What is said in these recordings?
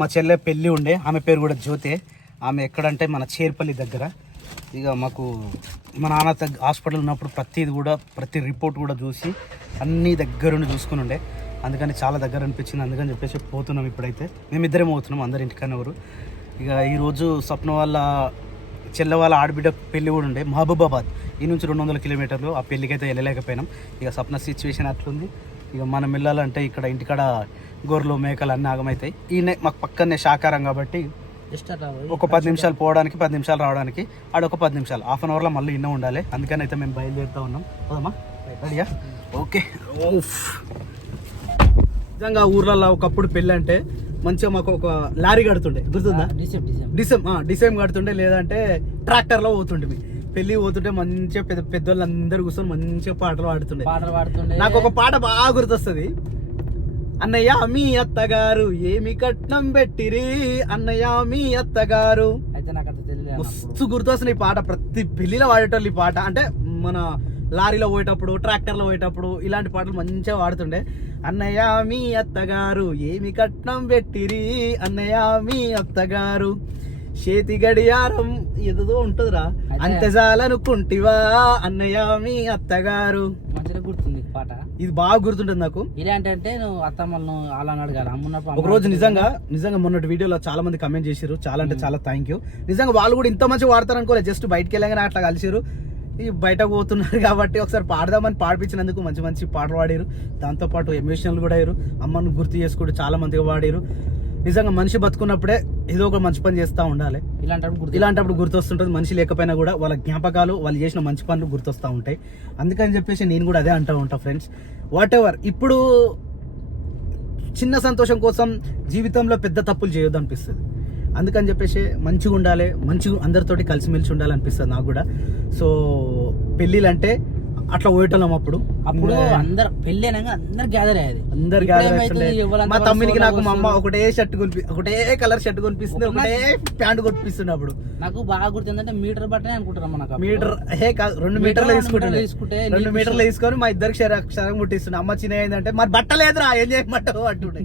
మా చెల్లె పెళ్ళి ఉండే, ఆమె పేరు కూడా జ్యోతే. ఆమె ఎక్కడంటే మన చేర్పల్లి దగ్గర. ఇక మాకు మా నాన్న హాస్పిటల్ ఉన్నప్పుడు ప్రతి రిపోర్ట్ కూడా చూసి అన్నీ దగ్గరుండి చూసుకుని ఉండే. అందుకని చాలా దగ్గర అనిపించింది. అందుకని చెప్పేసి పోతున్నాం. ఇప్పుడైతే మేమిద్దరేమో పోతున్నాం, అందరు ఇంటికన్నా ఎవరు. ఇక ఈరోజు స్వప్న వాళ్ళ చెల్లె వాళ్ళ ఆడబిడ్డ పెళ్ళి కూడా ఉండే మహబూబాబాద్. ఈ నుంచి 200 కిలోమీటర్లు. ఆ పెళ్ళికి అయితే వెళ్ళలేకపోయినాం. ఇక స్వప్న సిచ్యువేషన్ అట్లుంది. ఇక మనం వెళ్ళాలంటే ఇక్కడ ఇంటికాడ గొర్రెలు మేకలు అన్నీ ఆగమవుతాయి. ఈయన మాకు పక్కనే శాకారం కాబట్టి ఒక 10 నిమిషాలు పోవడానికి 10 నిమిషాలు రావడానికి, ఆడొక 10 నిమిషాలు, హాఫ్ అన్ అవర్లో మళ్ళీ ఇన్న ఉండాలి. అందుకని అయితే మేము బయలుదేరుతూ ఉన్నాం. పోదామా? రెడీయా? ఓకే. నిజంగా ఊర్లలో ఒకప్పుడు పెళ్ళి అంటే మంచిగా మాకు ఒక లారీ కడుతుండే, గుర్తుందా? డిసెం కడుతుండే, లేదంటే ట్రాక్టర్లో పోతుండే. పెళ్ళి పోతుంటే మంచిగా పెద్దోళ్ళు అందరు కూర్చొని మంచిగా పాటలు పాడుతుండే. నాకు ఒక పాట బాగా గుర్తొస్తుంది. అన్నయ్య మీ అత్తగారు ఏమి కట్నం పెట్టిరి, అన్నయ్య మీ అత్తగారు. అయితే నాకు మస్తు గుర్తొస్తుంది ఈ పాట. ప్రతి పెళ్లిలో వాడేటోళ్ళు ఈ పాట. అంటే మన లారీలో పోయేటప్పుడు, ట్రాక్టర్లో పోయేటప్పుడు ఇలాంటి పాటలు మంచిగా వాడుతుండే. అన్నయ్య మీ అత్తగారు ఏమి కట్నం పెట్టిరి, అన్నయ్య మీ అత్తగారు చేతి గడియారం ఏదో ఉంటుందిరా, అంతే చాలనుకుంటివా, అన్నయ్య మీ అత్తగారు. మంచిగా గుర్తుంది పాట. ఇది బాగా గుర్తుంటుంది నాకు. ఇదేంటంటే నువ్వు అత్తమ్మలను అలా అడగాలి. అమ్మున్నప్పుడు ఒక రోజు నిజంగా మొన్నటి వీడియోలో చాలా మంది కమెంట్ చేశారు. చాలా అంటే చాలా థ్యాంక్ యూ. నిజంగా వాళ్ళు కూడా ఇంత మంచిగా వాడతారు అనుకోలేదు. జస్ట్ బయటకు వెళ్ళగానే అట్లా కలిసిరు. ఈ బయటకు పోతున్నారు కాబట్టి ఒకసారి పాడదామని పాడిపించినందుకు మంచి మంచి పాటలు పాడారు. దాంతోపాటు ఎమోషనల్ కూడా అయ్యారు. అమ్మను గుర్తు చేసుకుంటూ చాలా మందిగా పాడారు. నిజంగా మనిషి బతుకున్నప్పుడే ఏదో ఒక మంచి పని చేస్తూ ఉండాలి. ఇలాంటప్పుడు గుర్తొస్తుంటుంది. మనిషి లేకపోయినా కూడా వాళ్ళ జ్ఞాపకాలు, వాళ్ళు చేసిన మంచి పనులు గుర్తొస్తూ ఉంటాయి. అందుకని చెప్పేసి నేను కూడా అదే అంటూ ఉంటా ఫ్రెండ్స్. వాట్ ఎవర్, ఇప్పుడు చిన్న సంతోషం కోసం జీవితంలో పెద్ద తప్పులు చేయొద్దు అనిపిస్తుంది. అందుకని చెప్పేసి మంచిగా ఉండాలి, మంచిగా అందరితోటి కలిసిమెలిసి ఉండాలి అనిపిస్తుంది నాకు కూడా. సో పెళ్ళిళ్ళు అంటే అట్లా పోయేటోళ్ళం. అప్పుడు అందరు పెళ్లి అందరు గ్యాదర్ అయ్యేది. అందరు గ్యాదర్. మా తమ్మునికి నాకు మా అమ్మ ఒకటే కలర్ షర్ట్ కొనిపిస్తుంది, ఒకటే ప్యాంట్ కొనిపిస్తుంది. అప్పుడు నాకు బాగా గుర్తుందంటే మీటర్ బట్టనే అనుకుంటున్నాం. మనకు మీటర్ కాదు, 2 మీటర్లు తీసుకుంటే 2 మీటర్లు తీసుకొని మా ఇద్దరికి షరగం ముట్టిస్తుండే. అమ్మ చిన్న ఏంటంటే మరి బట్ట లేదురా ఏం చేయమంటావు అంటుండే.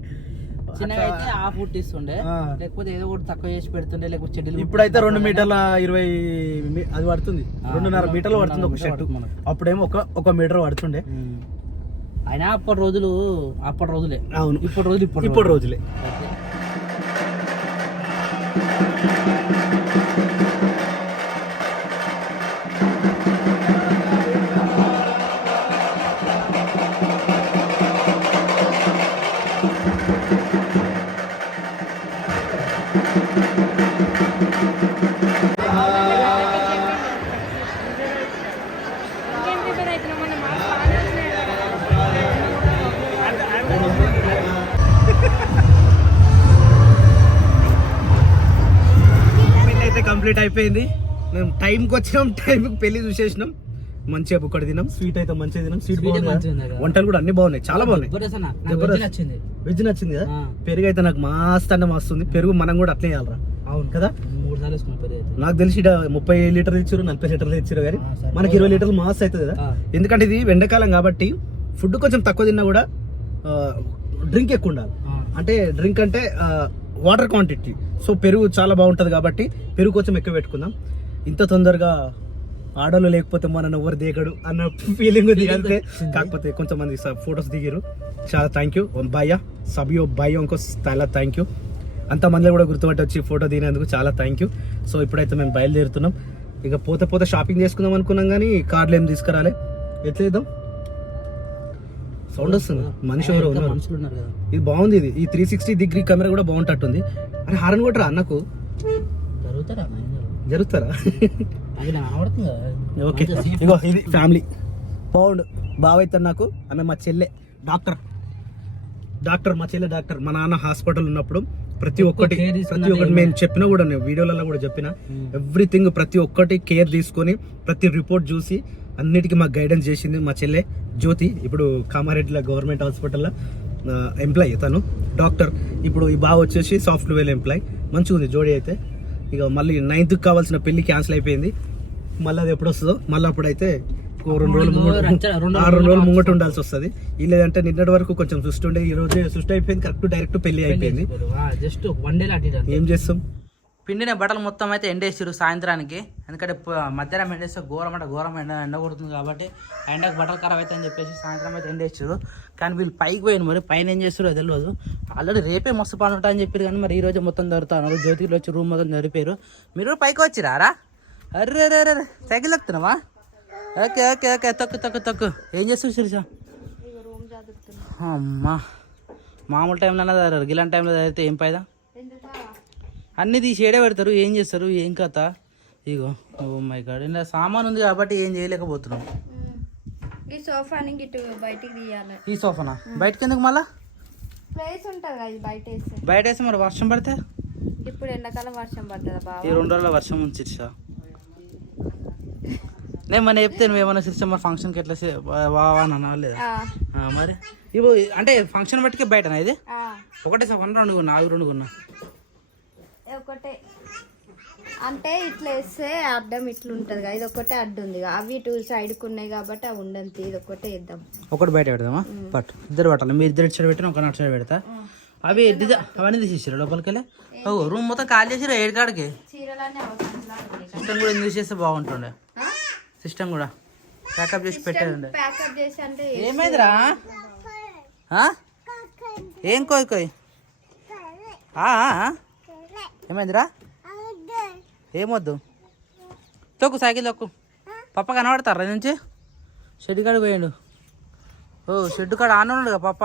చిన్నగా అయితే హాఫ్ పుట్టిస్తుండే, లేకపోతే ఏదో ఒకటి తక్కువ చేసి పెడుతుండే, లేకపోతే చెడ్డీలు. ఇప్పుడైతే 2 మీటర్ల 20 అది పడుతుంది, 2.5 మీటర్లు పడుతుంది ఒక షర్ట్. అప్పుడేమో ఒక మీటర్ పడుతుండే. అయినా అప్పటి రోజులే. అవును, ఇప్పుడు రోజులే. కంప్లీట్ అయిపోయింది. మేము టైంకి వచ్చినాం, టైంకి పెళ్లి చూసేసినాం. మంచిగా బుక్కడి తిన్నాం, స్వీట్ అయితే మంచిగా తిన్నాం. స్వీట్ బాగుంది, వంటలు కూడా అన్ని బాగున్నాయి, చాలా బాగున్నాయి. వెజ్ నచ్చింది కదా. పెరుగు అయితే నాకు మస్తు ఉంది. పెరుగు మనం కూడా అట్లే వేయాలరా. అవును కదా. నాకు తెలిసి 30 లీటర్లు ఇచ్చారు, 40 లీటర్లు ఇచ్చారు, కానీ మనకి 20 లీటర్లు మస్తు అవుతుంది కదా. ఎందుకంటే ఇది ఎండాకాలం కాబట్టి ఫుడ్ కొంచెం తక్కువ తిన్నా కూడా డ్రింక్ ఎక్కువ ఉండాలి. అంటే డ్రింక్ అంటే వాటర్ క్వాంటిటీ. సో పెరుగు చాలా బాగుంటుంది కాబట్టి పెరుగు కొంచెం ఎక్కువ పెట్టుకుందాం. ఇంత తొందరగా ఆడోళ్ళు లేకపోతే మన ఎవరు దిగడు అన్న ఫీలింగ్ ఉంది అంతే. కాకపోతే కొంతమంది ఫొటోస్ దిగారు, చాలా థ్యాంక్ యూ భయ్యా, సభియో భయ్యో ఇంకో చాలా థ్యాంక్ యూ. అంతమందిలో కూడా గుర్తుపట్టి వచ్చి ఫోటో దిగినందుకు చాలా థ్యాంక్ యూ. సో ఇప్పుడైతే మేము బయలుదేరుతున్నాం. ఇక పోతే షాపింగ్ చేసుకుందాం అనుకున్నాం, కానీ కార్లు ఏం తీసుకురాలే. ఎట్లా చేద్దాం? సౌండ్ వస్తుంది, మనిషి ఎవరో ఉన్నారు. ఇది బాగుంది. ఈ 360 డిగ్రీ కెమెరా కూడా బాగుంటుంది. అరే హారన్ కొట్టరా అన్నకు. జరుగుతారా? ఓకే, ఇగో ఇది ఫ్యామిలీ బాగుండు. బావైతే నాకు, ఆమె మా చెల్లె డాక్టర్. మా చెల్లె డాక్టర్. మా నాన్న హాస్పిటల్ ఉన్నప్పుడు ప్రతి ఒక్కటి మేము చెప్పినా కూడా, నేను వీడియోలలో కూడా చెప్పిన ఎవ్రీథింగ్, ప్రతి ఒక్కటి కేర్ తీసుకొని ప్రతి రిపోర్ట్ చూసి అన్నిటికీ మాకు గైడెన్స్ చేసింది మా చెల్లె జ్యోతి. ఇప్పుడు కామారెడ్డిలో గవర్నమెంట్ హాస్పిటల్లో ఎంప్లాయ్, తను డాక్టర్. ఇప్పుడు ఈ బావ వచ్చేసి సాఫ్ట్వేర్ ఎంప్లాయ్. మంచిగా ఉంది జోడీ అయితే. ఇక మళ్ళీ 9th కావాల్సిన పెళ్లి క్యాన్సిల్ అయిపోయింది. మళ్ళీ అది ఎప్పుడు వస్తుందో, మళ్ళీ అప్పుడైతే 2 రోజులు ముంగట ఉండాల్సి వస్తుంది. లేదంటే నిన్నటి వరకు కొంచెం సుష్టి ఉండే, ఈ రోజు సుష్టి అయిపోయింది, కరెక్ట్ డైరెక్ట్ పెళ్లి అయిపోయింది. జస్ట్ 1 డే ఏం చేస్తాం. పిండిన బట్టలు మొత్తం అయితే ఎండేసారు సాయంత్రానికి. ఎందుకంటే మధ్యాహ్నం ఎండేస్తే ఘోరం ఎండ కొడుతుంది కాబట్టి ఎండకు బట్టలు ఖరాబ్ అవుతాయి అని చెప్పేసి సాయంత్రం అయితే ఎండేసారు. కానీ వీళ్ళు పైకి పోయాను, మరి పైన ఏం చేస్తారో తెలియదు. ఆల్రెడీ రేపే మస్తు పని ఉంటాయని చెప్పారు, కానీ మరి ఈ రోజు మొత్తం దొరుకుతున్నారు. జ్యోతిలో వచ్చి రూమ్ మొత్తం జరిపారు. మీరు పైకి వచ్చిరారా? అర్రే రే సైకిల్ ఎక్కుతున్నావా? ఓకే ఓకే ఓకే తొక్కు ఏం చేస్తారు శిరీష? అమ్మా మామూలు టైంలో చదివారు, గిలాంటి టైంలో చదివితే ఏం ఫైదా? అన్నీ తీసి ఏడే పెడతారు, ఏం చేస్తారు ఏం కథ? ఇగో ఓ మై గాడ్, ఇలా సామాన్ ఉంది కాబట్టి ఏం చేయలేకపోతున్నాం. ఈ సోఫాని బయటికి తీయాలి. ఈ సోఫానా బయటకి ఎందుకు? మళ్ళా ప్లేస్ ఉంటుంది కదా బయట బయట వేస్తే మరి వర్షం పడితే? ఇప్పుడు ఎండాకాలం వర్షం పడుతుంది బాబా. ఈ 2 రోజుల వర్షం ఉంది శిరీష. నేను మన చెప్తాను ఏమన్నా శిరీష మరి ఫంక్షన్కి ఎట్లా వావా లేదా? మరి ఇప్పుడు అంటే ఫంక్షన్ బట్టికే బయటనా? ఇది ఒకటే సోఫా 2 కొన్నా, అవి 2 కొన్నా? ఒకటే అంటే ఇట్లా వేస్తే అడ్డం ఇట్లా ఉంటుంది కదా, ఇది ఒకటే అడ్డు ఉంది. అవి 2 సైడ్కి ఉన్నాయి కాబట్టి అవి ఉండంతి, ఇది ఒకటే వేద్దాం. ఒకటి బయట పెడదామా? పట్టు ఇద్దరు పట్టాలి. మీరు ఇద్దరు సైడ్ పెట్టిన ఒక సైడ్ పెడతా. అవి అవన్నీ తీసేసారు లోపలికి వెళ్ళి. ఓ రూమ్ మొత్తం ఖాళీ చేసిరు ఏడుకాడికి. సిస్టమ్ కూడా ఎందుకు చేస్తే బాగుంటుండే. సిస్టమ్ కూడా ప్యాకప్ చేసి పెట్టారండి. ప్యాకప్ చేసి అంటే ఏమైందిరా? ఏం కోయ్ ఏమైందిరా? ఏమొద్దు తొక్కు, సైకిల్ తొక్కు. పప్ప కనబడతారా నుంచి? షెడ్ కాడికి పోయాడు. ఓ షెడ్ కాడ ఆనే ఉన్నాడు కదా పప్ప,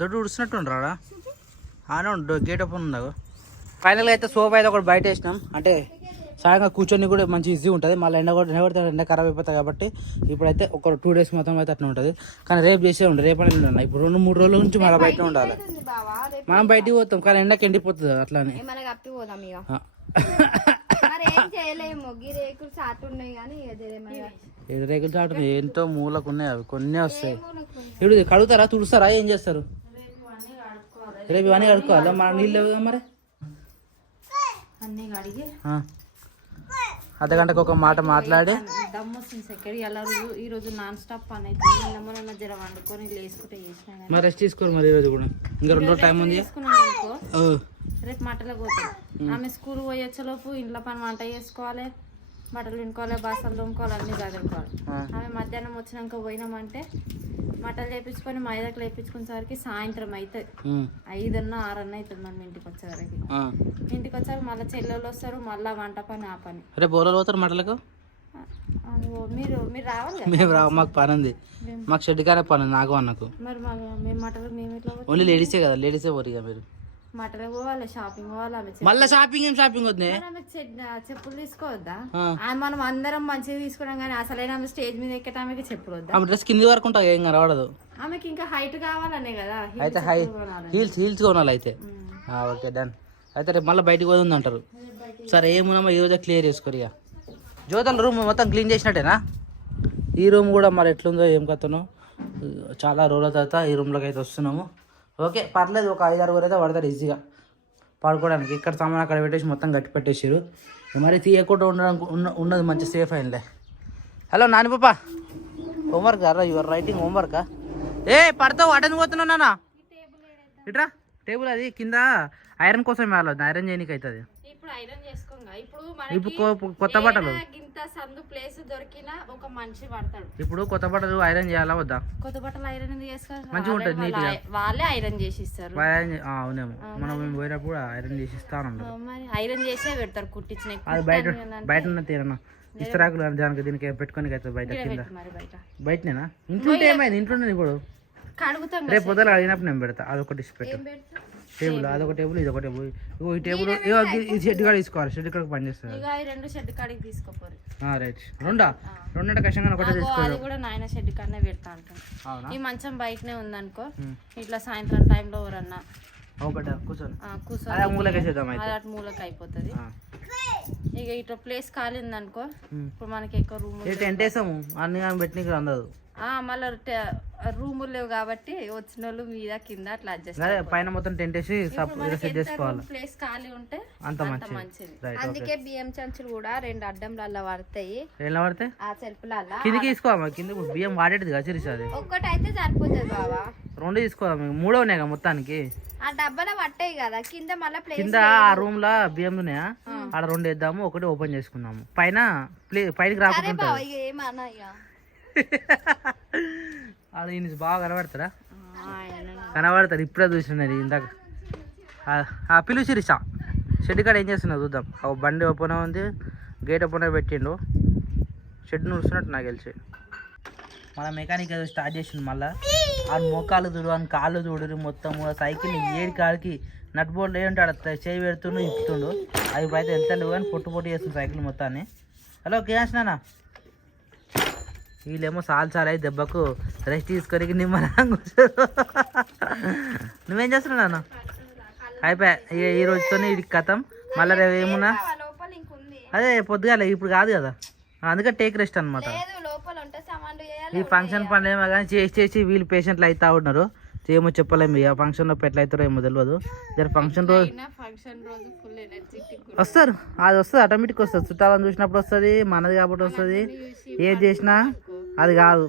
దొడ్డు ఉడిచినట్టుండ్రాడా? ఆనే ఉండు, గేట్ ఓపెన్ ఉందా? ఫైనల్గా అయితే సోఫా అయితే ఒకటి బయట వేసినాం. అంటే సాయంగా కూర్చొని కూడా మంచి ఈజీ ఉంటుంది. మళ్ళీ ఎండ ఖరాబ్ అయిపోతాయి కాబట్టి ఇప్పుడైతే ఒక 2 డేస్ మొత్తం అయితే అట్లా ఉంటుంది. కానీ రేపు చేసే ఉండే, రేపు అనేది ఉన్నాయి. ఇప్పుడు 2-3 రోజుల నుంచి మళ్ళీ బయట ఉండాలి. మనం బయటికి పోతాం కానీ ఎండకి ఎండిపోతుంది అట్లానే. రేకులు చాటు ఏంటో మూలకు ఉన్నాయి, అవి కొన్ని వస్తాయి. ఇప్పుడు కడుగుతారా, తుడుస్తారా, ఏం చేస్తారు? రేపు ఇవన్నీ కడుక్కోవాలా? మన నీళ్ళు లేవు మరి. అర్ధగంటకు ఒక మాట మాట్లాడి ఈ రోజు నాన్ స్టాప్ పని జర వండుకొని లేసుకుంటే చేసిన మరి రెస్ట్ తీసుకోరు. మరి ఈ రోజు కూడా ఇంకా 2 రోజులు టైం ఉంది. రేపు మటలకు పోతాం. ఆమె స్కూల్ పోయొచ్చేలోపు ఇంట్లో పని వంట చేసుకోవాలి, బట్టలు వినుకోవాలి, బాసలు తోముకోవాలి, అన్ని చదువుకోవాలి. ఆమె మధ్యాహ్నం వచ్చినాక పోయినామంటే మటలు లేపించుకొని మైదాకు లేపించుకునేసరికి సాయంత్రం అవుతుంది. 5 6 అవుతుంది మనం ఇంటికి వచ్చేసరికి. ఇంటికి వచ్చాక మళ్ళీ చెల్లెళ్ళు వస్తారు, మళ్ళీ వంట పని ఆ పని. రేపు బోర్లు పోతారు మటలకు? మీరు రావాలి. మేము రావు, మాకు పని ఉంది. మాకు షెడ్ కానీ పని ఉంది నాకు అన్నకు. మరి మేము మటలు మేము ఇట్లా ఓన్లీ లేడీసే కదా, లేడీసే పోరు మీరు. మటలు పోవాలి, షాపింగ్ పోవాలి. మళ్ళీ షాపింగ్ ఏం షాపింగ్ వద్దే? చెప్పులు తీసుకోవద్దా? మనం అందరం మంచిగా తీసుకున్నాం కానీ అసలైన ఆమె స్టేజ్ మీద ఎక్కటామెకి చెప్పులు వద్దా? ఆమె డ్రెస్ కింది వరకు ఉంటాయి, ఏం కనబడదు. ఆమెకి ఇంకా హైట్ కావాలనే కదా. అయితే హీల్స్ కొనాలి అయితే. Okay done. అయితే రేపు మళ్ళీ బయటకు పోతుంది అంటారు. సరే ఏమున్నామో ఈ రోజే క్లియర్ చేసుకోరు. ఇక జ్యోతుల రూమ్ మొత్తం క్లీన్ చేసినట్టేనా? ఈ రూమ్ కూడా మరి ఎట్లుందో ఏం కథనో. చాలా రోజుల తర్వాత ఈ రూమ్లోకి అయితే వస్తున్నాము. ఓకే పర్లేదు, ఒక 5-6 అయితే పడతారు ఈజీగా పడుకోవడానికి. ఇక్కడ సామాన్ అక్కడ పెట్టేసి మొత్తం గట్టి పెట్టేసారు. మరి తీయకుండా ఉన్నది మంచి సేఫ్ అయిందిలే. హలో నాని పాప, హోంవర్క్ అరా? యువర్ రైటింగ్ హోంవర్కా? పడతావు అటెండ్ పోతున్నావు నాన్న. ఇట్రా టేబుల్ అది కింద ఐరన్ కోసం వెళ్ళదు, ఐరన్ చేయడానికి అవుతుంది. ఇప్పుడు కొత్త బట్టలు ఇప్పుడు కొత్త బట్టలు ఐరన్ చేయాలా వద్దా? కొత్త బట్టలు ఐరన్ మంచిగా ఉంటుంది, నీట్ గా వాళ్ళే ఐరన్ చేసి ఇస్తారు. అవునేమో, మనం పోయినప్పుడు ఐరన్ చేసి ఇస్తాను. ఐరన్ చేసే పెడతారు కుట్టించిన. అది బయట ఉన్న తీరనా ఇస్తరాకులు దానికి దీనికి పెట్టుకోనికి అవుతుంది. బయట కింద బయటనేనా? ఇంట్లో ఏమైంది? ఇంట్లో ఇప్పుడు రేపు పొద్దున అడిగినప్పుడు నేను పెడతా. అదొకటి పెట్టు టేబుల్, అదొక టేబుల్, ఇదొక టేబుల్. ఈ టేబుల్ ఈ షెడ్ కాడ తీసుకోవాలి, షెడ్ కాడికి పని చేస్తుంది. రైట్. రెండంటే కష్టంగా ఒకటే తీసుకోవాలి. ఈ మంచం బయటనే ఉందనుకో, ఇట్లా సాయంత్రం టైంలో ఎవరన్నా కూర్చొని కూర్చొని మూలకి వేసేద్దాం, మూలకి అయిపోతుంది. ఇక ఇట్లా ప్లేస్ కాలింది అనుకో ఇప్పుడు మనకి ఎక్కువ రూమ్ టెంట్ వేసాము అన్ని కానీ పెట్టినకి అందదు మళ్ళీ రూములు లేవు కాబట్టి వచ్చిన వాళ్ళు మీద కింద అట్లా అడ్జస్ట్ పైన మొత్తం టెంట్ వేసి సెట్ చేసుకోవాలి ప్లేస్ ఖాళీ ఉంటే అంత మంచిది అందుకే బియ్యం సంచులు కూడా 2 అడ్డంలల్లో పడతాయి ఎలా పడతాయి ఆ సెల్ఫ్లల్లో కిందకి తీసుకోవా కింద బియ్యం వాడేది కదా చిరిసి అది ఒక్కటైతే సరిపోతుంది బావా 2 తీసుకోవాలి 3 ఉన్నాయి కదా మొత్తానికి ఆ డబ్బాలో పట్టాయి కదా కింద మళ్ళీ ప్లేస్ కింద ఆ రూమ్ లా బియ్యం ఉన్నాయా ఆడ 2 వేద్దాము ఒకటి ఓపెన్ చేసుకుందాము పైన పైకి రాకుండా ఏమన్నా ఇక అది ఈయన బాగా కనబడతారా కనబడతారు ఇప్పుడే చూసినది ఇందాక పిలుచి రిషా షెడ్ కాడ ఏం చేస్తున్నా చూద్దాం బండి ఓపెన్ ఉంది గేట్ ఓపెన్ పెట్టిండు షెడ్ నడుస్తున్నట్టు నాకు తెలిసి మన మెకానిక్ ఏదో స్టార్ట్ చేసిండు మళ్ళీ ఆ మోకాలు చూడు అని కాళ్ళు చూడు మొత్తం సైకిల్ 7 కాళ్ళకి నట్ బోర్డు ఏంటాడు చేయి పెడుతుండు ఇప్పుతుండు అవి అయితే వెళ్తాడు కానీ పొట్టు చేస్తుంది సైకిల్ మొత్తాన్ని హలో కేసనా వీళ్ళేమో సాల్ అయి దెబ్బకు రెస్ట్ తీసుకొని నిమ్మలంగా కూర్చోరు నువ్వేం చేస్తున్నావు నాన్న అయిపోయా ఈ రోజుతో ఇది కథం మళ్ళీ రేపు ఏమున్నా అదే పొద్దుగాల ఇప్పుడు కాదు కదా అందుకే టేక్ రెస్ట్ అనమాట ఈ ఫంక్షన్ పనులు ఏమో కానీ చేసి వీళ్ళు పేషెంట్లు అవుతా ఉన్నారు ఏమో చెప్పలేము ఇక ఫంక్షన్లో ఎట్లా అవుతారో ఏమో తెలియదు జర ఫంక్షన్ రోజు వస్తారు అది వస్తుంది ఆటోమేటిక్ వస్తుంది చుట్టాలని చూసినప్పుడు వస్తుంది మనది కాబట్టి వస్తుంది ఏది చేసినా అది కాదు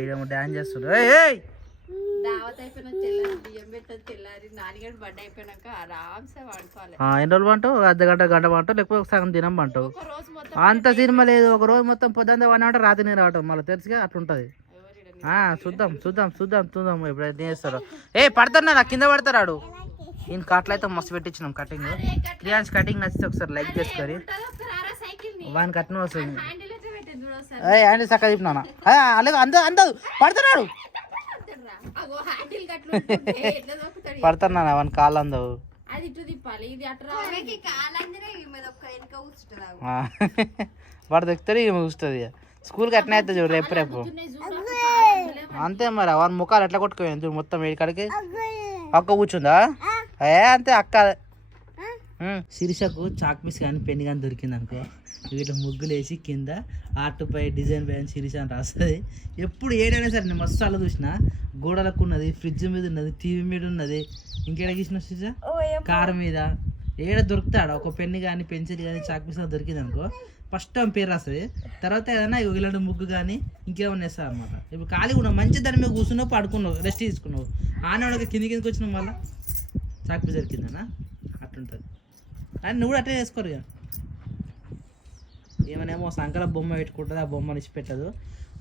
ఇదేమో డ్యాన్స్ చేస్తుండ్రు ఎన్ని రోజులు పంటావు గంట పంటావు లేకపోతే సగం దినం పంటావు అంత సినిమా లేదు ఒక రోజు మొత్తం పొద్దున్న వాడిన రాత్రి రావటం మళ్ళీ తెలుసుగా అట్లుంటది చూద్దాం ఎప్పుడైతే చేస్తారో పడతారు నా కింద పడతారాడు నేను కట్లయితే మస్తు పెట్టించినాం కటింగ్ క్రియాన్స్ కటింగ్ నచ్చితే ఒకసారి లైక్ చేసుకొని వాని కట్నం వస్తుంది హ్యాండిల్ చక్కగా చెప్పినా అలాగే అందదు పడుతున్నాడు పడుతున్నా వాని కాళ్ళు అందవు వాడు దొక్కుతాడు ఇక చూస్తుంది స్కూల్కి అట్నే అవుతుంది చూడు రేపు అంతే మరి వాని ముఖాలు ఎట్లా కొట్టుకోయింది మొత్తం వేడికాడికి అక్క కూర్చుందా అంతే అక్క శిరీషకు చాక్ పీస్ కానీ పెన్ కానీ దొరికింది అనుకో వీటిలో ముగ్గులు వేసి కింద ఆర్ట్పై డిజైన్ పై శిరీష అని రాస్తుంది ఎప్పుడు ఏడైనా సరే నేను మస్తు అలా చూసిన గోడలకు ఉన్నది ఫ్రిడ్జ్ మీద ఉన్నది టీవీ మీద ఉన్నది ఇంకేడ గీసిన శిరీష కార్ మీద ఏడ దొరుకుతాడు ఒక పెన్ను కానీ పెన్సిల్ కానీ చాక్ పీస్ దొరికింది అనుకో ఫస్ట్ టైం పేరు రాస్తుంది తర్వాత ఏదైనా ఇలాంటి ముగ్గు కానీ ఇంకేమన్నా వేస్తారు అనమాట ఇప్పుడు ఖాళీ ఉన్నావు మంచి దాని మీద కూర్చున్నావు పడుకున్నావు రెస్ట్ తీసుకున్నావు ఆనే కిందికి వచ్చినావు మళ్ళీ చాక్ పీస్ దొరికిందనా అట్లుంటుంది అని నువ్వు కూడా అట్లే చేసుకోరు ఇక ఏమనేమో సంకల బొమ్మ పెట్టుకుంటుంది ఆ బొమ్మను ఇచ్చి పెట్టదు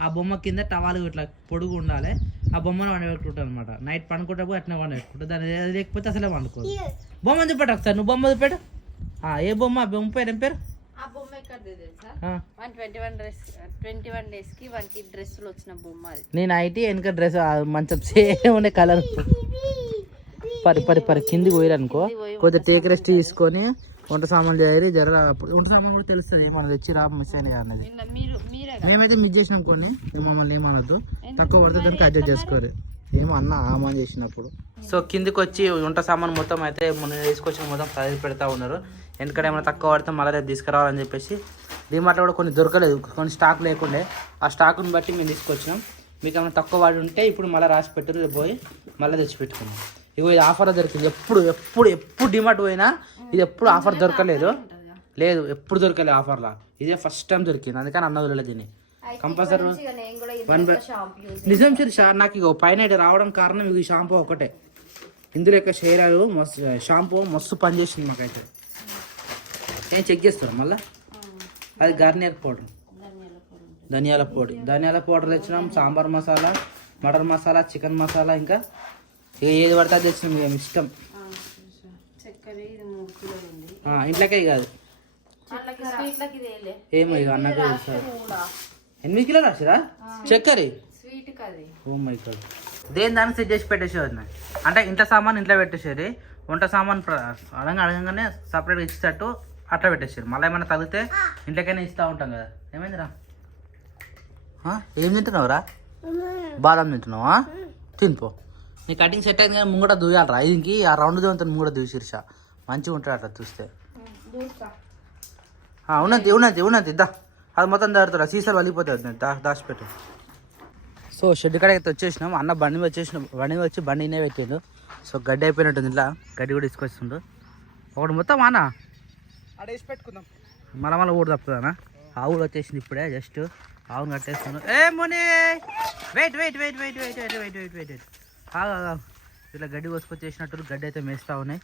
ఆ బొమ్మ కింద టవాలు ఇట్లా పొడుగు ఉండాలి ఆ బొమ్మను వండ పెట్టుకుంటుంది అనమాట నైట్ పండుకుంటప్పుడు అట్లా వండ పెట్టుకుంటుంది దాని లేకపోతే అసలే వండుకోదు బొమ్మ చూపెట్టు ఒకసారి నువ్వు బొమ్మ చూపెట్టు ఏ బొమ్మ బొమ్మ పేరు ఏం పేరు 21 days కి వానికి డ్రెస్సులు వచ్చిన బొమ్మ అది నేను అయితే వెనక డ్రెస్ మంచి సేమ్ ఉండే కలర్ పరి కిందికి పోయారనుకో కొద్దిగా టేక్ రెస్ట్ తీసుకొని వంట సామాన్లు చేయాలి వంట సామాన్ కూడా తెలుస్తుంది మనం తెచ్చి రా మిస్ అయినా అన్నది మేమైతే మిస్ చేసినాం కొన్ని మమ్మల్ని ఏమనొద్దు తక్కువ పడితే దానికి అడ్జస్ట్ చేసుకోరు ఏమో అన్న ఆమాన్ చేసినప్పుడు సో కిందికి వచ్చి వంట సామాన్ మొత్తం అయితే మొన్న తీసుకొచ్చిన మొత్తం సైజ్ పెడతా ఉన్నారు ఎందుకంటే ఏమైనా తక్కువ పడితే మళ్ళీ రేపు తీసుకురావాలని చెప్పేసి డిమార్ట్లో కూడా కొన్ని దొరకలేదు కొన్ని స్టాక్ లేకుండే ఆ స్టాక్ని బట్టి మేము తీసుకొచ్చినాం మీకు ఏమైనా తక్కువ వాడి ఉంటే ఇప్పుడు మళ్ళీ రాసి పెట్టారు రేపు పోయి మళ్ళీ తెచ్చి పెట్టుకున్నాం ఇగో ఇది ఆఫర్లో దొరికింది ఎప్పుడు డిమార్ట్ పోయినా ఇది ఎప్పుడు ఆఫర్ దొరకలేదు ఎప్పుడు దొరకలేదు ఆఫర్లో ఇదే ఫస్ట్ టైం దొరికింది అందుకని అన్న వదిలేదు దీన్ని కంపల్సరీ నిజం శిరీష నాకు ఇక పైన రావడం కారణం ఇది షాంపూ ఒకటే ఇందులో యొక్క షేరాలు మస్తు షాంపూ మస్తు పనిచేసింది మాకైతే ఏం చెక్ చేస్తారు మళ్ళీ అది గార్నియర్ పౌడర్ ధనియాల పౌడర్ తెచ్చినాం సాంబార్ మసాలా మటన్ మసాలా చికెన్ మసాలా ఇంకా ఇక ఏది పడితే అది తెచ్చినాం ఇక ఇష్టం ఇంట్లోకే కాదు ఏమో ఇక అన్నకు 8 కిలోలు వచ్చిరా చక్కెర ఓ మై గాడ్ దేని దాన్ని సెట్ చేసి పెట్టేసేది అంటే ఇంట్లో సామాన్ ఇంట్లో పెట్టేసేది వంట సామాన్ అడగంగానే సపరేట్గా ఇచ్చేటట్టు అట్లా పెట్టేసారు మళ్ళీ ఏమైనా తగిలితే ఇంట్లోకైనా ఇస్తూ ఉంటాం కదా ఏమైందిరా ఏం తింటున్నావురా బాదం తింటున్నావా తినిపో నీ కటింగ్ సెట్ అయింది కానీ ముంగట దూయాలరా ఇంకి ఆ రౌండ్ దూయంతో ముంగట దూసిరిసా మంచిగా ఉంటాడు అట్లా చూస్తే ఉన్నది ఉన్నది ఉన్నది దా అది మొత్తం దాడుతాడు సీసాలు వలిగిపోతుంది దాచిపెట్టు. సో షెడ్ కాడ అయితే వచ్చేసినాం. అన్న బండి వచ్చి బండినే పెట్టిండు. సో గడ్డి అయిపోయినట్టుంది ఇట్లా గడ్డి కూడా తీసుకొస్తుండు ఒకటి మొత్తం అన్న అడేసి పెట్టుకుందాం. మళ్ళీ ఊరు తప్పుతుందన్న. ఆవు కూడా వచ్చేసింది ఇప్పుడే జస్ట్ ఆవును కట్టేస్తున్నాం. ఏ ముని wait wait wait wait wait wait wait wait wait wait ఇట్లా గడ్డి కోసుకొచ్చేసినట్టు గడ్డి అయితే మేస్తా ఉన్నాయి.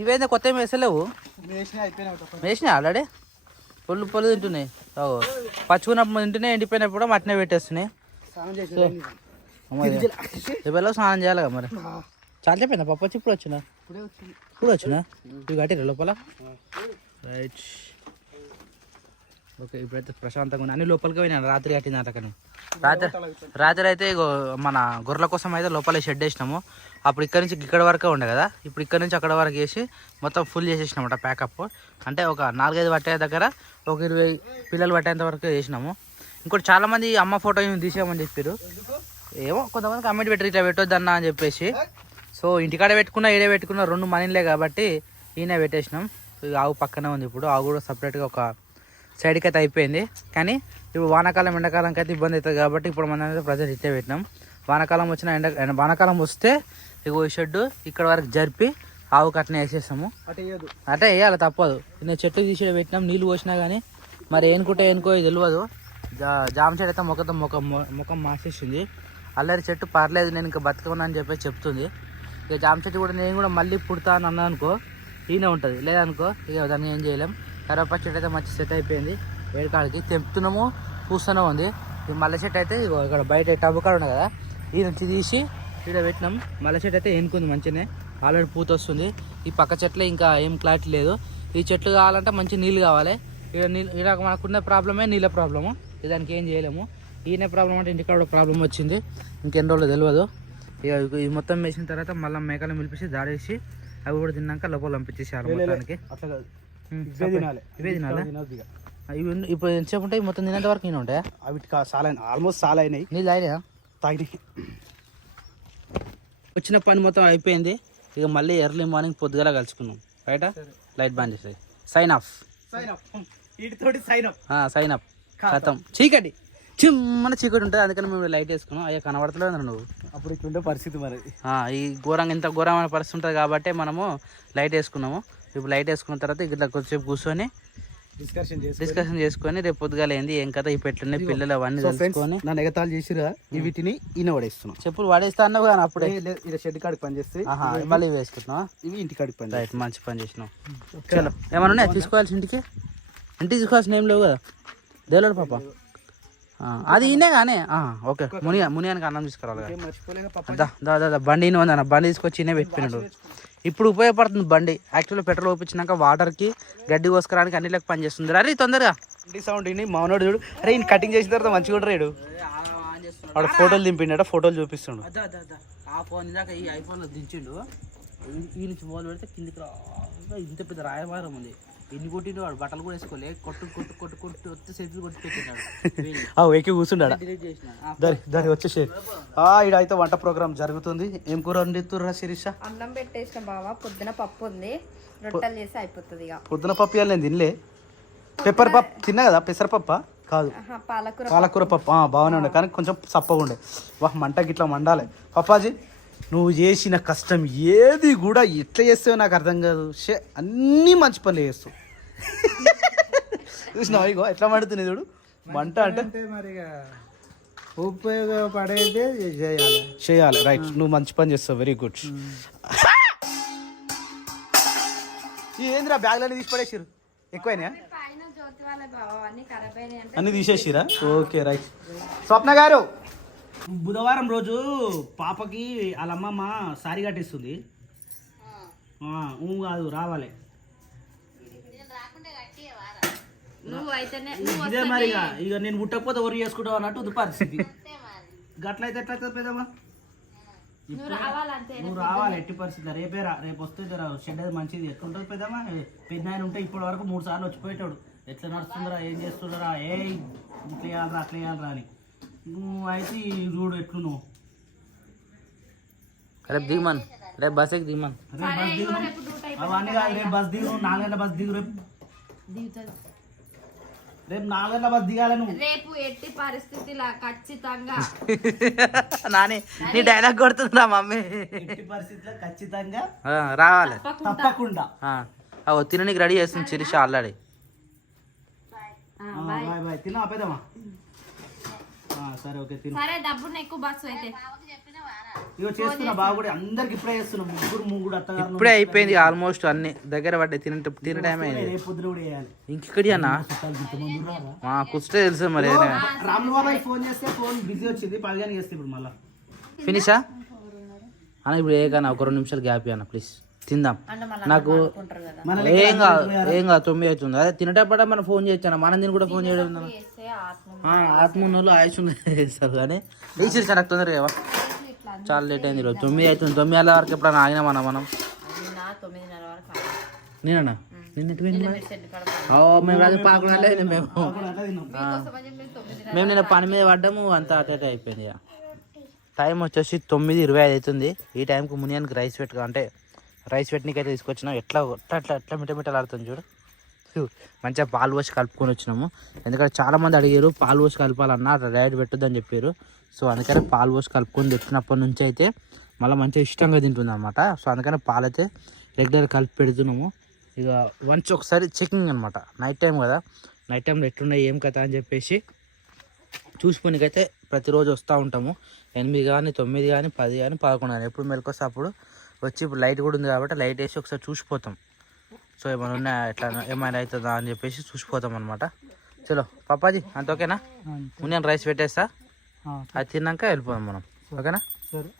ఇవేందా కొత్త మేసలేవు మేసినాయి ఆల్రెడీ పొల్లు తింటున్నాయి. పచ్చుకున్నప్పుడు తింటున్నాయి ఎండిపోయినప్పుడు మట్టినే పెట్టేస్తున్నాయి. ఇవాళ స్నానం చేయాలి కదా మరి. చాలా చెప్పిన పప్పు వచ్చి ఇప్పుడు వచ్చినా ఇవి కట్టిరా లోపల రైట్. ఓకే ఇప్పుడైతే ప్రశాంతంగా ఉంది. అన్ని లోపలికి పోయినాను రాత్రి కట్టింది అటకని. రాత్రి అయితే మన గొర్రెల కోసం అయితే లోపల షెడ్ వేసినాము. అప్పుడు ఇక్కడ నుంచి ఇక్కడ వరకే ఉండే కదా, ఇప్పుడు ఇక్కడ నుంచి అక్కడ వరకు వేసి మొత్తం ఫుల్ చేసేసినామట ప్యాకప్. అంటే ఒక 4-5 పట్టే దగ్గర ఒక 20 పిల్లలు పట్టేంత వరకు వేసినాము. ఇంకోటి చాలామంది అమ్మ ఫోటో తీసామని చెప్పారు. ఏమో కొంతమంది కమెంట్ పెట్టారు ఇట్లా పెట్టొద్దన్న అని చెప్పేసి. సో ఇంటికాడ పెట్టుకున్నా ఈడే పెట్టుకున్నా 2 మనీలే కాబట్టి ఈయన పెట్టేసినాం. ఆవు పక్కనే ఉంది. ఇప్పుడు ఆవు కూడా సపరేట్గా ఒక సైడ్కి అయితే అయిపోయింది. కానీ ఇప్పుడు వానాకాలం ఎండాకాలంకి అయితే ఇబ్బంది అవుతుంది కాబట్టి ఇప్పుడు మనం అయితే ప్రజెంట్ ఇట్టే పెట్టినాం. వానాకాలం వచ్చిన వానాకాలం వస్తే ఇగో ఈ షెడ్ ఇక్కడ వరకు జరిపి ఆవు కట్టనే వేసేస్తాము. అటే వేయాలి తప్పదు. నేను చెట్లు తీసి పెట్టినాం నీళ్ళు పోసినా కానీ మరి ఏనుకుంటే ఏనుకో తెలియదు. జామ చెట్టు అయితే ముఖం మార్చేసింది. అల్లరి చెట్టు పర్లేదు నేను ఇంకా బతుకున్నా అని చెప్పేసి చెప్తుంది. ఇక జామ చెట్టు కూడా నేను కూడా మళ్ళీ పుడతా అని అన్నా అనుకో ఈయనే ఉంటుంది, లేదనుకో ఇక దాన్ని ఏం చేయలేం. కరివేపాకు చెట్టు అయితే మంచి సెట్ అయిపోయింది. ఏడుకాడికి తెంపుతున్నాము పూస్తూనే ఉంది. ఈ మల్లె చెట్టు అయితే ఇక్కడ బయట టబ్బు కాడ ఉంది కదా ఈ నుంచి తీసి ఇక్కడ పెట్టినాం. మల్లె చెట్టు అయితే ఎనుకుంది మంచిగానే ఆల్రెడీ పూత వస్తుంది. ఈ పక్క చెట్లు ఇంకా ఏం క్లారిటీ లేదు. ఈ చెట్లు కావాలంటే మంచి నీళ్ళు కావాలి. ఇక్కడ మనకున్న ప్రాబ్లమే నీళ్ళ ప్రాబ్లము. దానికి ఏం చేయలేము. ఈయన ప్రాబ్లం అంటే ఇంటికాడ ప్రాబ్లం వచ్చింది. ఇంకెన్ని రోజులు తెలియదు. ఇక ఈ మొత్తం వేసిన తర్వాత మళ్ళీ మేకలు మిలిపేసి దాడేసి అవి కూడా తిన్నాక లోపల పంపించేసారు మొత్తానికి. ఇవే తినాలి. ఇవి ఇప్పుడు ఎంతసేపు ఉంటాయి మొత్తం తినేంత వరకు నేను ఉంటాయా? అవి ఆల్మోస్ట్ చాలా అయినాయి. నీళ్ళు అయినా తాగినాయి. వచ్చిన పని మొత్తం అయిపోయింది. ఇక మళ్ళీ ఎర్లీ మార్నింగ్ పొద్దుగల కలుసుకున్నాం. రైటా లైట్ బంద్ చేసేది. సైన్ ఆఫ్ సైన్ అప్ ఖతం. చీకటి చిమ్మన చీకటి ఉంటుంది అందుకని మేము లైట్ వేసుకున్నాం. అయ్యా కనబడతలేదు నువ్వు అప్పుడు ఇట్లుంటే పరిస్థితి మరి. ఈ ఘోరంగా ఇంత ఘోరమైన పరిస్థితి ఉంటుంది కాబట్టి మనము లైట్ వేసుకున్నాము. ఇప్పుడు లైట్ వేసుకున్న తర్వాత ఇట్లా కొద్దిసేపు కూర్చొని డిస్కషన్ చేసుకొని రేపు పొద్దుగాల ఏంది ఏం కదా ఈ పెట్టున్నాయి పిల్లలు అవన్నీ తెలుసుకొని నన్ను ఎగతాళి చేసిరా వీటిని ఈయన పడేస్తున్నాం. చెప్పులు పడేస్తా అన్నావు కానీ అప్పుడే ఇలా షెడ్ కాడికి పని చేస్తే మళ్ళీ వేసుకుంటున్నావా? ఇవి ఇంటి కాడికి పని. రైట్ మంచి పని చేసినావు. చలో ఏమన్నా ఉన్నాయి తీసుకోవాల్సి ఇంటికి తీసుకోవాల్సిన ఏం లేవు కదా దేవుడు పాప అది ఈయనే కానీ ఓకే మునియానికి అన్నం తీసుకురావాలి. బండి ఉందన్న బండి తీసుకొచ్చి ఈయనే పెట్టినాడు. ఇప్పుడు ఉపయోగపడుతుంది బండి. యాక్చువల్గా పెట్రోల్ ఒప్పించినాక వాటర్కి గడ్డి కోసుకురానికి అన్నిటికి పని చేస్తుంది. అరే తొందరగా సౌండ్ మామూలు చూడు. అరే ఈయన కటింగ్ చేసిన తర్వాత మంచిగా కూడా రేడు వాడు ఫోటోలు దింపిండట ఫోటోలు చూపిస్తుండు. ఆ ఫోన్ ఇందాక ఈ ఐఫోన్లో దించిండు. ఈ నుంచి మొదలు పెడితే కిందికి ఇంత పెద్ద రాయబారం ఉంది. ఎన్ని కొట్టిండు వాడు బట్టలు కూడా వేసుకోలే కొట్టు వస్తే సెట్లు కొట్టి పెట్టినాడు. ఎక్కి కూర్చుండా దాని వచ్చేసి ఇక్కడ అయితే వంట ప్రోగ్రామ్ జరుగుతుంది. ఏం కూర వండుతుర్రా శిరీష? అన్నం పెట్టేసిన బావా. పొద్దున పప్పు ఉంది రొట్టెలు చేసి అయిపోతుంది. పొద్దున పప్పు ఇవ్వాలి నేను తినలే. పెప్పర్ పప్పు తిన్నా కదా. పెసరపప్ప కాదు పాలకూర పప్పు బాగానే ఉండే కానీ కొంచెం చప్పగా ఉండే. మంట గిట్లా మండాలి. పప్పాజీ నువ్వు చేసిన కష్టం ఏది కూడా ఎట్లా చేస్తావో నాకు అర్థం కాదు. అన్నీ మంచి పనులు చేస్తావు. చూసినావు ఇగో ఎట్లా మండుతుంది చూడు. మంట అంటే మరి ఉపయోగపడేదే చేయాలి. రైట్ నువ్వు మంచి పని చేస్తావు. Very good. ఏంద్రా బ్యాగ్లన్నీ తీసి పడేసారు ఎక్కువైనా అన్ని తీసేసిరా? Okay right. స్వప్న గారు బుధవారం రోజు పాపకి వాళ్ళ అమ్మమ్మ సారీ కట్టిస్తుంది. కాదు రావాలి ఇదే మరి. ఇక నేను పుట్టకపోతే ఎవరు చేసుకుంటావు అన్నట్టు పరిస్థితి. గట్లయితే ఎట్లయితే పెద్దమ్మా నువ్వు రావాలి ఎట్టి పరిస్థితి. రేపు వస్తే షెడ్ అది మంచిది. ఎట్లుంటుంది పెద్దమ్మా? పెద్ద ఆయన ఉంటే ఇప్పటి వరకు 3 సార్లు వచ్చిపోయేటాడు. ఎట్లా నడుస్తుందిరా ఏం చేస్తుండరా ఇట్లా వేయాలరా అట్లా వేయాలరా అని. నువ్వు అయితే చూడు ఎట్లు నువ్వు రేపు దిగమన్ రేపు బస్ దిగమన్ అవన్నీ కాదు. రేపు బస్ దిగు 4 గంటల బస్ దిగు. రేపు దిగుతుంది రేపు 4 బస్ దిగాలి నువ్వు. రేపు ఎట్టి పరిస్థితిలా ఖచ్చితంగా నాని నీ డైలాగ్ కొడుతుందా మమ్మీ? ఎట్టి పరిస్థితుల్లో ఖచ్చితంగా రావాలి తప్పకుండా. తినడానికి రెడీ చేస్తుంది శిరీష ఆల్రెడీ. Bye bye. తిన్నా ఆపేద్దామా? సరే ఓకే తిను. సరే డబ్బున్న ఎక్కువ బస్సు అయితే ఇగో చేస్తున్నా బాగా కూడా అందరికి ఇప్పుడే చేస్తున్నా. ముగ్గురు అత్తగారు ఇప్పుడే అయిపోయింది ఆల్మోస్ట్ అన్ని దగ్గర పడ్డాయి. తిన టైం అయింది. రేపు పొద్దున కూడా చేయాలి. ఇంకెక్కడి అన్న కుస్తే తెలుసు మరి. రాములు బాబాయ్ ఫోన్ చేస్తే ఫోన్ బిజీ వచ్చింది. 10 గంటలకు చేస్తే ఇప్పుడు మళ్ళా ఫినిషా అన్న. ఇప్పుడు ఏ కానీ ఒక 2 నిమిషాలు గ్యాప్ అన్న ప్లీజ్. తిందాం. నాకు ఏం కాదు 9 అవుతుంది. అదే తినేటప్పుడు మనం ఫోన్ చేయొచ్చాను. మనం దీన్ని కూడా ఫోన్ చేయడం ఆత్మూన్నోళ్ళు ఆయుష్ చేస్తారు కానీ వేసేసాను. నాకు తొందరగా చాలా లేట్ అయింది. ఈరోజు 9 అవుతుంది. 9 వరకు ఎప్పుడైనా ఆగినామన్నా మనం? నేనన్నా మేము అది పాకుండా లేదు. మేము నిన్న పని మీద పడ్డాము. అంతా అటే అయిపోయింది. ఇక టైం వచ్చేసి 9:25 అవుతుంది. ఈ టైంకి మునియానికి రైస్ పెట్టుకో అంటే రైస్ పెట్టడానికి అయితే తీసుకొచ్చినాం. ఎట్లా ఎట్లా మిట్టమిట్టలు ఆడుతుంది చూడు. మంచిగా పాలు పోసి కలుపుకొని వచ్చినాము. ఎందుకంటే చాలామంది అడిగారు పాలు పోసి కలపాలన్నా రైడ్ పెట్టొద్దని చెప్పారు. సో అందుకని పాలు పోసి కలుపుకొని తెచ్చినప్పటి నుంచి అయితే మళ్ళీ మంచిగా ఇష్టంగా తింటుంది అనమాట. సో అందుకని పాలు అయితే రెగ్యులర్ కలిపి పెడుతున్నాము. ఇక వన్స్ ఒకసారి చెకింగ్ అనమాట. నైట్ టైం కదా, నైట్ టైంలో ఎట్లున్నాయి ఏం కథ అని చెప్పేసి చూసుకునికైతే ప్రతిరోజు వస్తూ ఉంటాము. 8 కానీ 9 కానీ 10 కానీ 11 కానీ ఎప్పుడు మెలకొస్తే అప్పుడు వచ్చి ఇప్పుడు లైట్ కూడా ఉంది కాబట్టి లైట్ వేసి ఒకసారి చూసిపోతాం. సో ఏమైనా ఉన్నా ఎట్లా ఏమైనా అవుతుందా అని చెప్పేసి చూసిపోతాం అనమాట. చలో పాపాజీ అంత ఓకేనా? నేను రైస్ పెట్టేస్తా. అది తిన్నాక వెళ్ళిపోదాం మనం. ఓకేనా? సరే.